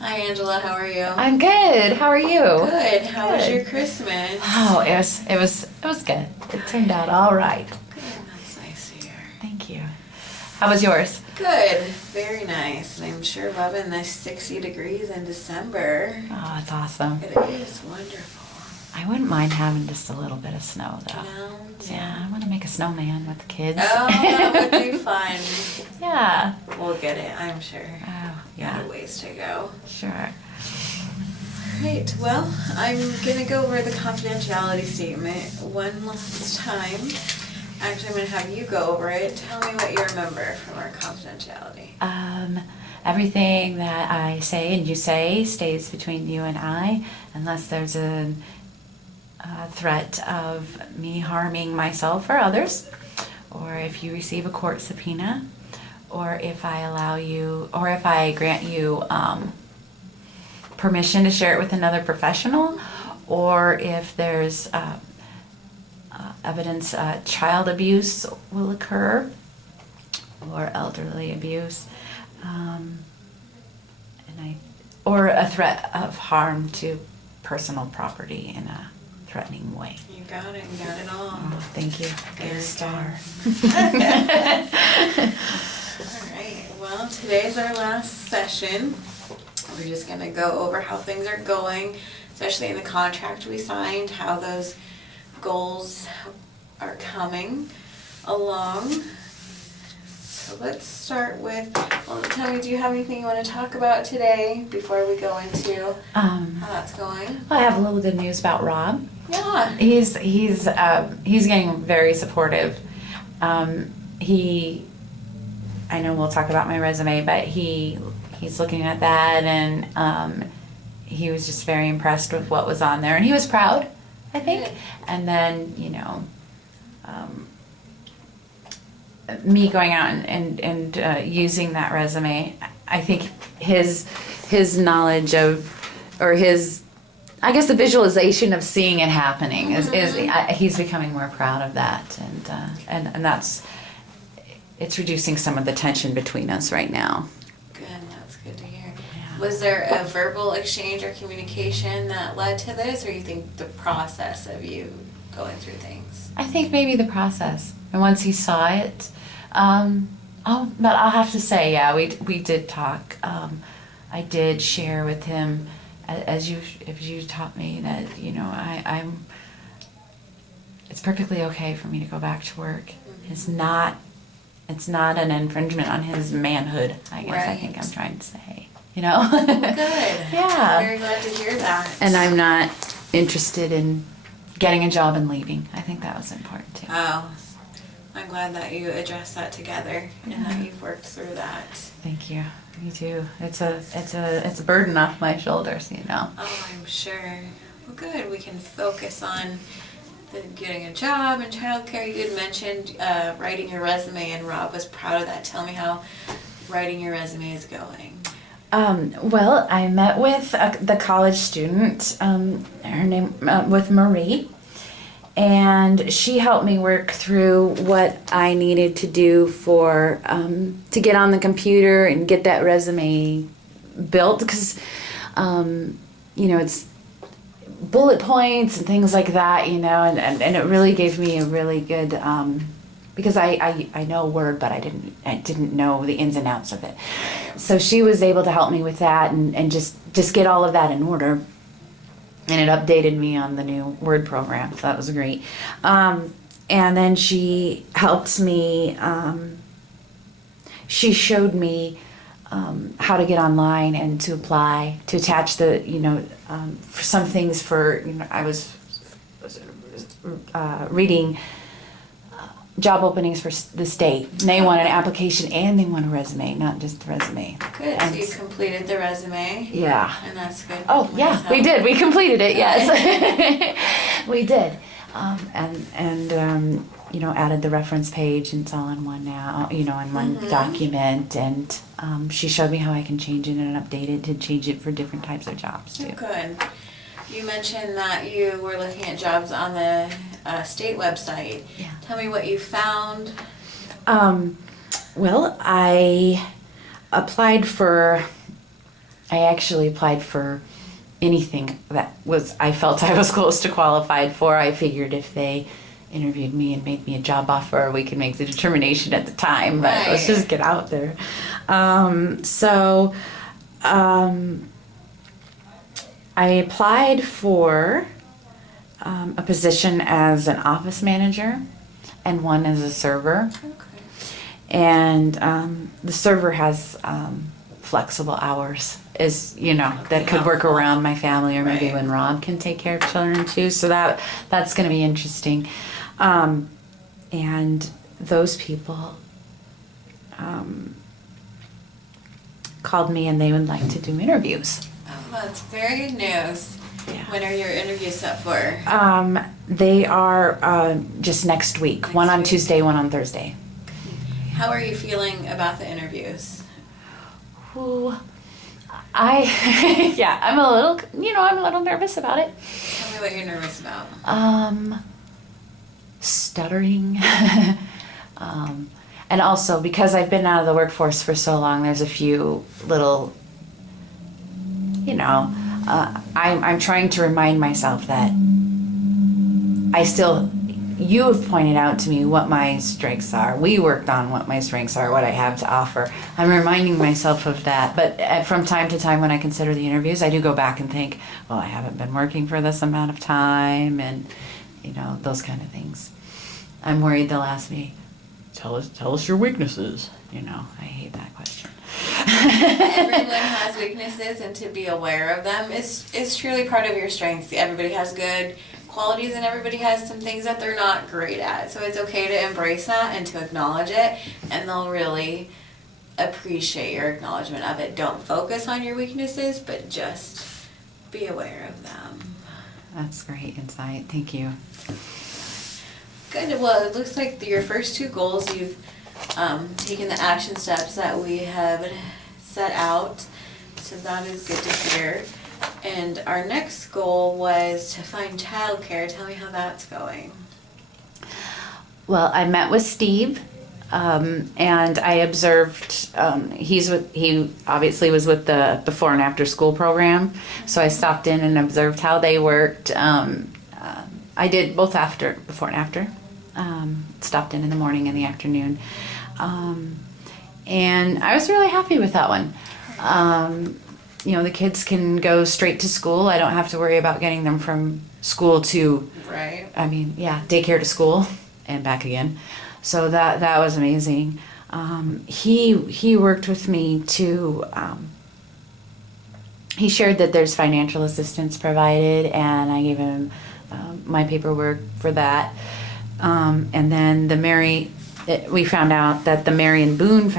Hi Angela, how are you? I'm good. How are you? Good. How was Good. your Christmas? Oh, it was good. It turned out all right. Good. That's nice to hear. Thank you. How was yours? Good. Very nice. And I'm sure loving the 60 degrees in December. Oh, it's awesome. It is wonderful. I wouldn't mind having just a little bit of snow though. No? Yeah, I want to make a snowman with the kids. Oh, that would be fun. Yeah. We'll get it, I'm sure. Oh, Got yeah. a ways to go. Sure. Right. Well, I'm going to go over the confidentiality statement one last time. Actually, I'm going to have you go over it. Tell me what you remember from our confidentiality. Everything that I say and you say stays between you and I, unless there's a threat of me harming myself or others, or if you receive a court subpoena, or if I allow you, or if I grant you permission to share it with another professional, or if there's evidence child abuse will occur, or elderly abuse, or a threat of harm to personal property in a threatening way. You got it. You got it all. Oh, thank you. Very Good star. All right. Well, today's our last session. We're just going to go over how things are going, especially in the contract we signed, how those goals are coming along. So let's start with, well, tell me, do you have anything you want to talk about today before we go into how that's going? I have a little good news about Rob. Yeah. He's getting very supportive. I know we'll talk about my resume, but he's looking at that, and he was just very impressed with what was on there, and he was proud, I think. Good. And then me going out and using that resume, I think his knowledge of, or his, I guess the visualization of seeing it happening is he's becoming more proud of that, and it's reducing some of the tension between us right now. Good, that's good to hear. Yeah. Was there a verbal exchange or communication that led to this, or you think the process of you going through things? I think maybe the process, and once he saw it, but I'll have to say, yeah, we did talk. I did share with him, as you taught me, that I'm. It's perfectly okay for me to go back to work. Mm-hmm. It's not an infringement on his manhood, I guess. Right. I think I'm trying to say, Good. Yeah. I'm very glad to hear that. And I'm not interested in getting a job and leaving. I think that was important too. Oh, I'm glad that you addressed that together and that you've worked through that. Thank you. Me too. It's a burden off my shoulders, Oh, I'm sure. Well, good. We can focus on getting a job and childcare. You had mentioned writing your resume, and Rob was proud of that. Tell me how writing your resume is going. Well, I met with the college student, her name, with Marie, and she helped me work through what I needed to do for, to get on the computer and get that resume built, because, it's bullet points and things like that, and it really gave me a really good, because I know Word, but I didn't know the ins and outs of it. So she was able to help me with that and just get all of that in order. And it updated me on the new Word program, so that was great. And then she helped me, she showed me how to get online and to apply, to attach the, for some things I was reading job openings for the state. And they want an application and they want a resume, not just the resume. Good. And So you completed the resume. yeah. And that's good. Oh, yeah, we did. We completed it, yes. We did. Added the reference page, and it's all in one now, in one document. And she showed me how I can change it and update it to change it for different types of jobs, too. Oh, good. You mentioned that you were looking at jobs on the state website. Yeah. Tell me what you found. Well, I applied for I actually applied for anything that was I felt I was close to qualified for. I figured if they interviewed me and made me a job offer, we could make the determination at the time. But let's Right. just get out there. So I applied for a position as an office manager and one as a server. Okay. And the server has flexible hours, that could work around my family, or maybe Right. when Rob can take care of children too. So that's going to be interesting. And those people called me and they would like to do interviews. Oh, that's very good news. Yeah. When are your interviews set for? They are just next week. Next One on week. Tuesday, one on Thursday. How are you feeling about the interviews? Ooh, I'm a little nervous about it. Tell me what you're nervous about. Stuttering. And also because I've been out of the workforce for so long, there's a few little, I'm trying to remind myself that you have pointed out to me what my strengths are. We worked on what my strengths are, what I have to offer. I'm reminding myself of that. But from time to time when I consider the interviews, I do go back and think, well, I haven't been working for this amount of time, and, those kind of things. I'm worried they'll ask me, tell us your weaknesses. I hate that question. Everyone has weaknesses, and to be aware of them is truly part of your strengths. Everybody has good qualities, and everybody has some things that they're not great at. So it's okay to embrace that and to acknowledge it, and they'll really appreciate your acknowledgement of it. Don't focus on your weaknesses, but just be aware of them. That's great insight. Thank you. Good. Well, it looks like your first two goals, you've taken the action steps that we have set out. So that is good to hear. And our next goal was to find childcare. Tell me how that's going. Well, I met with Steve, and I observed. He obviously was with the before and after school program, so I stopped in and observed how they worked. I did both before and after. Stopped in the morning and the afternoon, and I was really happy with that one. The kids can go straight to school. I don't have to worry about getting them from school to, Right. daycare to school and back again. So that was amazing. He worked with me to, he shared that there's financial assistance provided, and I gave him my paperwork for that. And then we found out that the Marion Bloom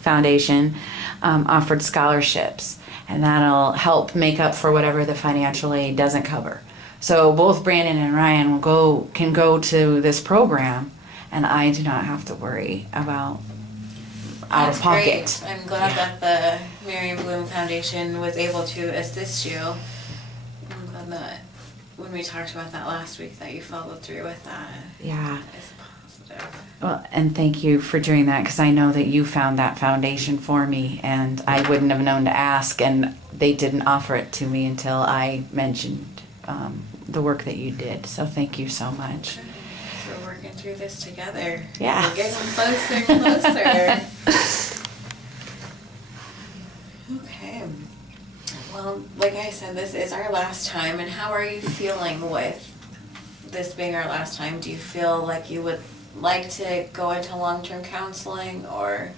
Foundation offered scholarships, and that'll help make up for whatever the financial aid doesn't cover. So both Brandon and Ryan can go to this program, and I do not have to worry about out That's of pocket. great. I'm glad that the Marion Bloom Foundation was able to assist you. I'm glad that when we talked about that last week that you followed through with that. Yeah. It's positive. Well, and thank you for doing that, because I know that you found that foundation for me, and I wouldn't have known to ask, and they didn't offer it to me until I mentioned the work that you did. So thank you so much. So we're working through this together. Yeah. We're getting closer and closer. Okay. Well, like I said, this is our last time, and how are you feeling with this being our last time? Do you feel like you would like to go into long-term counseling, or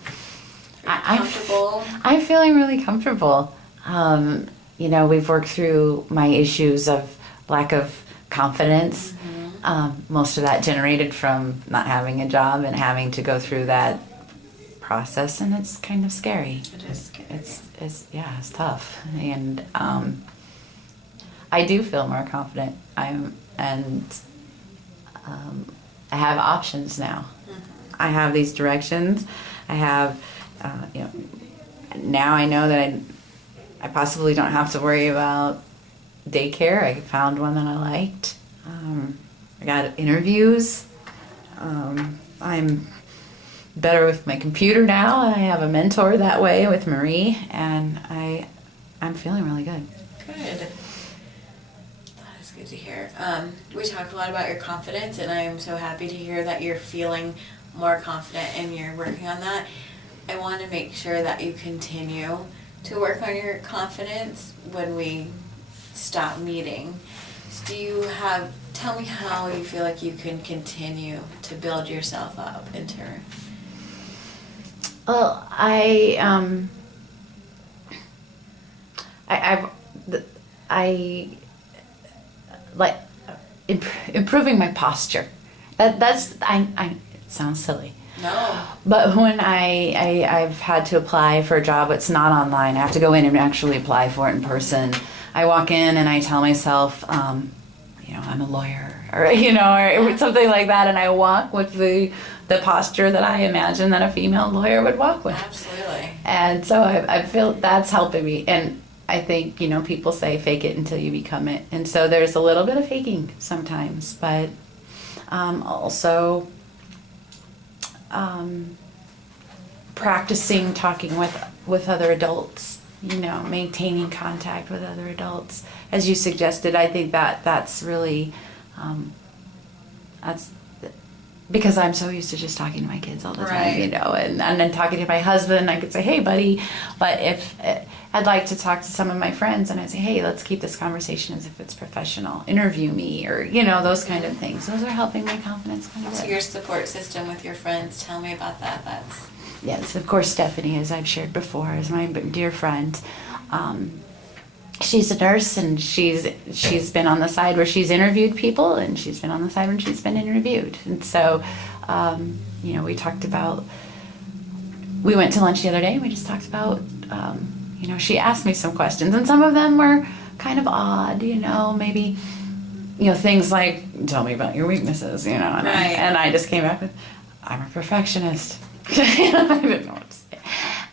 are you comfortable? I'm feeling really comfortable. We've worked through my issues of lack of confidence. Most of that generated from not having a job and having to go through that process, and it's kind of scary. It is scary. It's tough, and I do feel more confident. I have options now. I have these directions. I have, now I know that I possibly don't have to worry about daycare. I found one that I liked. I got interviews. I'm better with my computer now. I have a mentor that way with Marie, and I'm feeling really good. Good. That is good to hear. We talked a lot about your confidence, and I am so happy to hear that you're feeling more confident and you're working on that. I want to make sure that you continue to work on your confidence when we stop meeting. Tell me how you feel like you can continue to build yourself up into. Well, I like improving my posture. It sounds silly. No. But when I've had to apply for a job, it's not online. I have to go in and actually apply for it in person. I walk in and I tell myself, I'm a lawyer, or or something like that, and I walk with the posture that I imagine that a female lawyer would walk with. Absolutely. And so I feel that's helping me. And I think, people say fake it until you become it. And so there's a little bit of faking sometimes, but also practicing talking with other adults, maintaining contact with other adults. As you suggested, I think that's really, that's because I'm so used to just talking to my kids all the time, and then talking to my husband, I could say, hey, buddy, but if I'd like to talk to some of my friends, and I'd say, hey, let's keep this conversation as if it's professional, interview me, or, those kind of things. Those are helping my confidence quite a bit. So your support system with your friends, tell me about that. Yes, of course, Stephanie, as I've shared before, is my dear friend. She's a nurse, and she's been on the side where she's interviewed people, and she's been on the side when she's been interviewed. And so, we went to lunch the other day, and we just talked about, she asked me some questions, and some of them were kind of odd, maybe, things like, tell me about your weaknesses, and I just came back with, I'm a perfectionist. I didn't know what to say.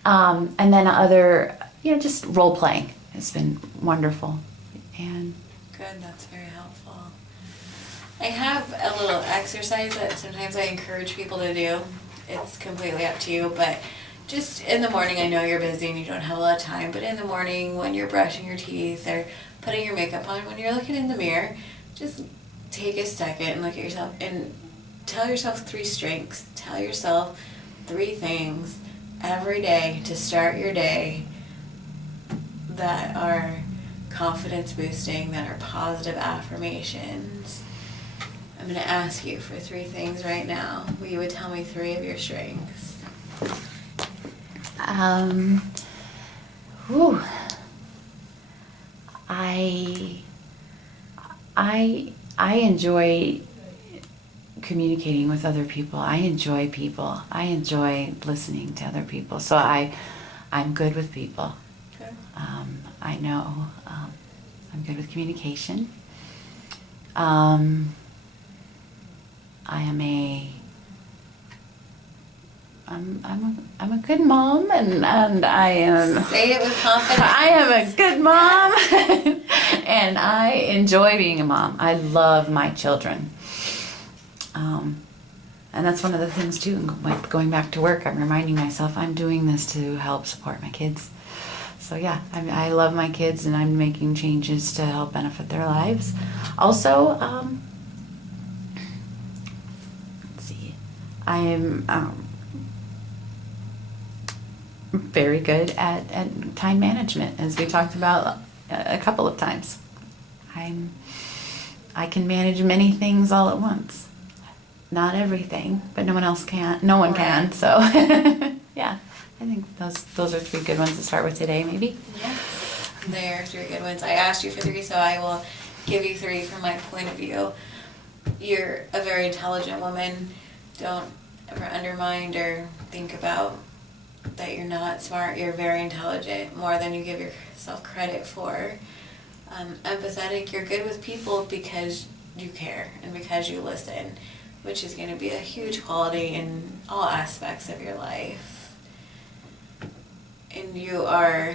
And then other, just role playing. It's been wonderful. And good, that's very helpful. I have a little exercise that sometimes I encourage people to do. It's completely up to you, but just in the morning, I know you're busy and you don't have a lot of time, but in the morning when you're brushing your teeth or putting your makeup on, when you're looking in the mirror, just take a second and look at yourself and tell yourself 3 strengths. Tell yourself 3 things every day to start your day that are confidence boosting, that are positive affirmations. I'm going to ask you for 3 things right now. Will you would tell me 3 of your strengths? I enjoy communicating with other people. I enjoy people. I enjoy listening to other people. So I'm good with people. Okay. I know I'm good with communication. I'm a good mom, and I am. Say it with confidence. I am a good mom, and I enjoy being a mom. I love my children. And that's one of the things too, like going back to work, I'm reminding myself I'm doing this to help support my kids. So yeah, I love my kids, and I'm making changes to help benefit their lives. Also, let's see, I am very good at time management, as we talked about a couple of times. I can manage many things all at once. Not everything, but no one else can. No one can. So yeah, I think those are 3 good ones to start with today, maybe. Yes, they're 3 good ones. I asked you for 3, so I will give you 3 from my point of view. You're a very intelligent woman. Don't ever undermine or think about that you're not smart. You're very intelligent, more than you give yourself credit for. Empathetic, you're good with people because you care and because you listen, which is going to be a huge quality in all aspects of your life. And you are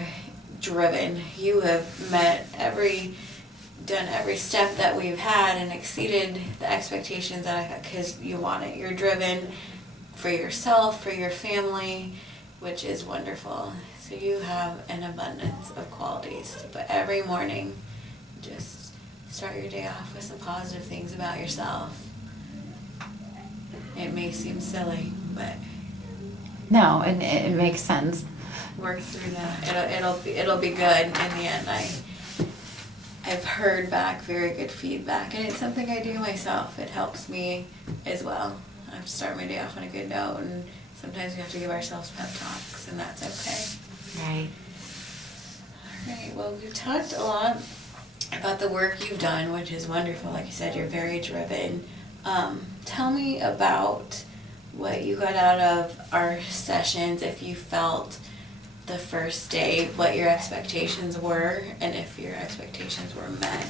driven. You have done every step that we've had and exceeded the expectations that I had because you want it. You're driven for yourself, for your family, which is wonderful. So you have an abundance of qualities, but every morning, just start your day off with some positive things about yourself. It may seem silly, but No, and it makes sense. work through that. It'll be good in the end. I've heard back very good feedback, and it's something I do myself. It helps me as well. I have to start my day off on a good note, and sometimes we have to give ourselves pep talks, and that's okay. Right. All right, well, we've talked a lot about the work you've done, which is wonderful. Like you said, you're very driven. Tell me about what you got out of our sessions, if you felt the first day what your expectations were, and if your expectations were met.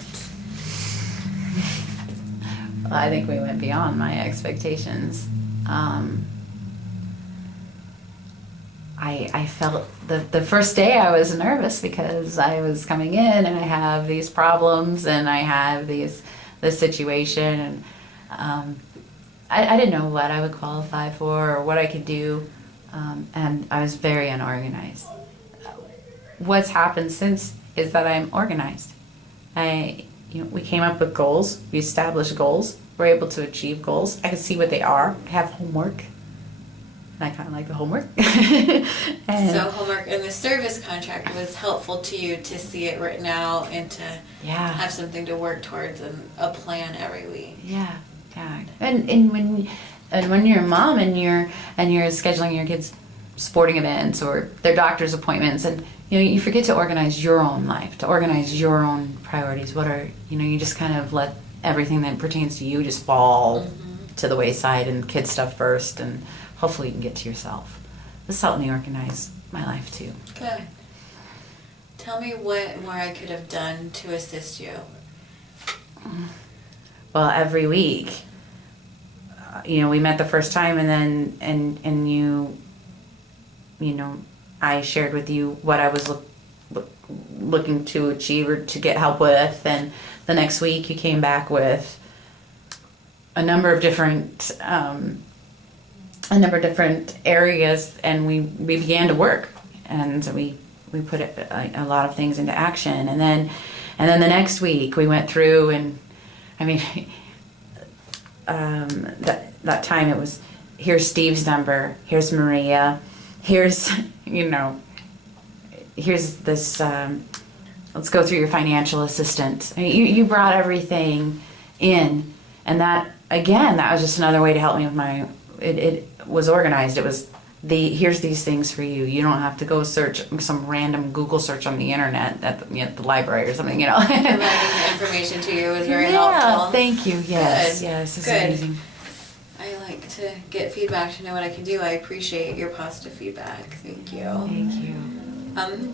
Well, I think we went beyond my expectations. I felt the first day I was nervous because I was coming in and I have these problems and I have this situation, and I didn't know what I would qualify for or what I could do, and I was very unorganized. What's happened since is that I'm organized. We came up with goals. We established goals. We're able to achieve goals. I can see what they are. I have homework. And I kind of like the homework. So homework in the service contract was helpful to you to see it written out and to have something to work towards and a plan every week. Yeah. And when you're a mom and you're scheduling your kids' sporting events or their doctor's appointments, and you forget to organize your own life, to organize your own priorities. You just kind of let everything that pertains to you just fall to the wayside, and kid stuff first, and hopefully you can get to yourself. This helped me organize my life too. Good. Tell me what more I could have done to assist you. Well, every week, we met the first time, and then I shared with you what I was looking to achieve or to get help with, and the next week you came back with a number of different areas, and we began to work, and we put a lot of things into action, and then the next week we went through, and I mean, that time it was, here's Steve's number, here's Maria, here's here's this, let's go through your financial assistant. I mean, you brought everything in, and that was just another way to help me with it was organized. It was here's these things for you. You don't have to go search some random Google search on the internet at the library or something, Providing the information to you was very helpful. Thank you. Yes, Good. yes, it's Good. amazing. I like to get feedback to know what I can do. I appreciate your positive feedback. Thank you. Thank you.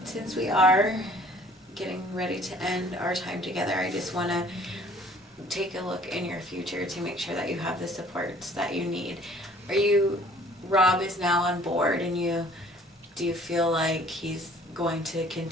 Since we are getting ready to end our time together, I just want to take a look in your future to make sure that you have the supports that you need. Rob is now on board, and do you feel like he's going to continue